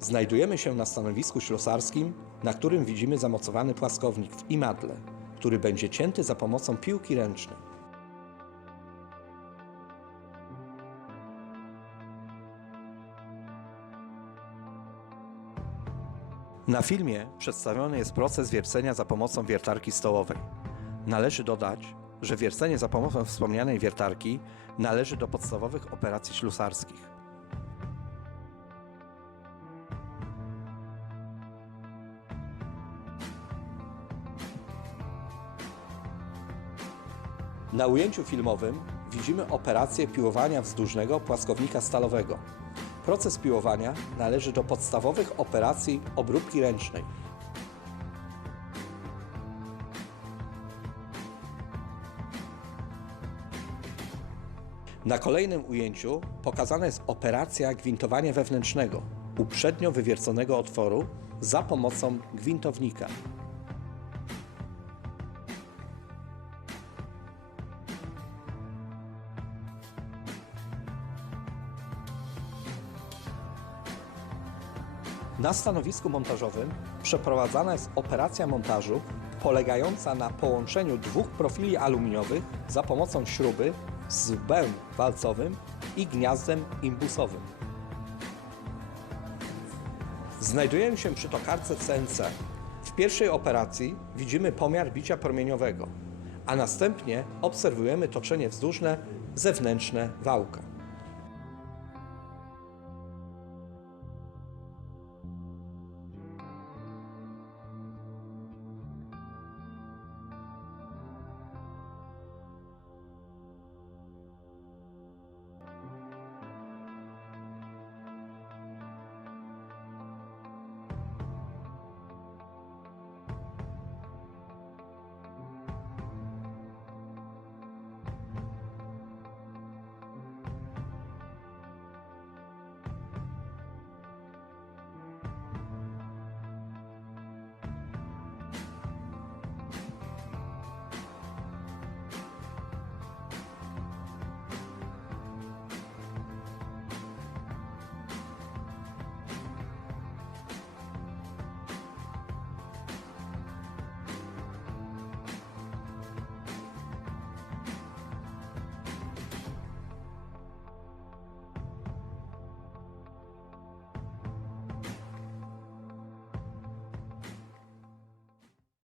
Znajdujemy się na stanowisku ślusarskim, na którym widzimy zamocowany płaskownik w imadle, który będzie cięty za pomocą piłki ręcznej. Na filmie przedstawiony jest proces wiercenia za pomocą wiertarki stołowej. Należy dodać, że wiercenie za pomocą wspomnianej wiertarki należy do podstawowych operacji ślusarskich. Na ujęciu filmowym widzimy operację piłowania wzdłużnego płaskownika stalowego. Proces piłowania należy do podstawowych operacji obróbki ręcznej. Na kolejnym ujęciu pokazana jest operacja gwintowania wewnętrznego uprzednio wywierconego otworu za pomocą gwintownika. Na stanowisku montażowym przeprowadzana jest operacja montażu polegająca na połączeniu dwóch profili aluminiowych za pomocą śruby z łbem walcowym i gniazdem imbusowym. Znajdujemy się przy tokarce CNC. W pierwszej operacji widzimy pomiar bicia promieniowego, a następnie obserwujemy toczenie wzdłużne zewnętrzne wałka.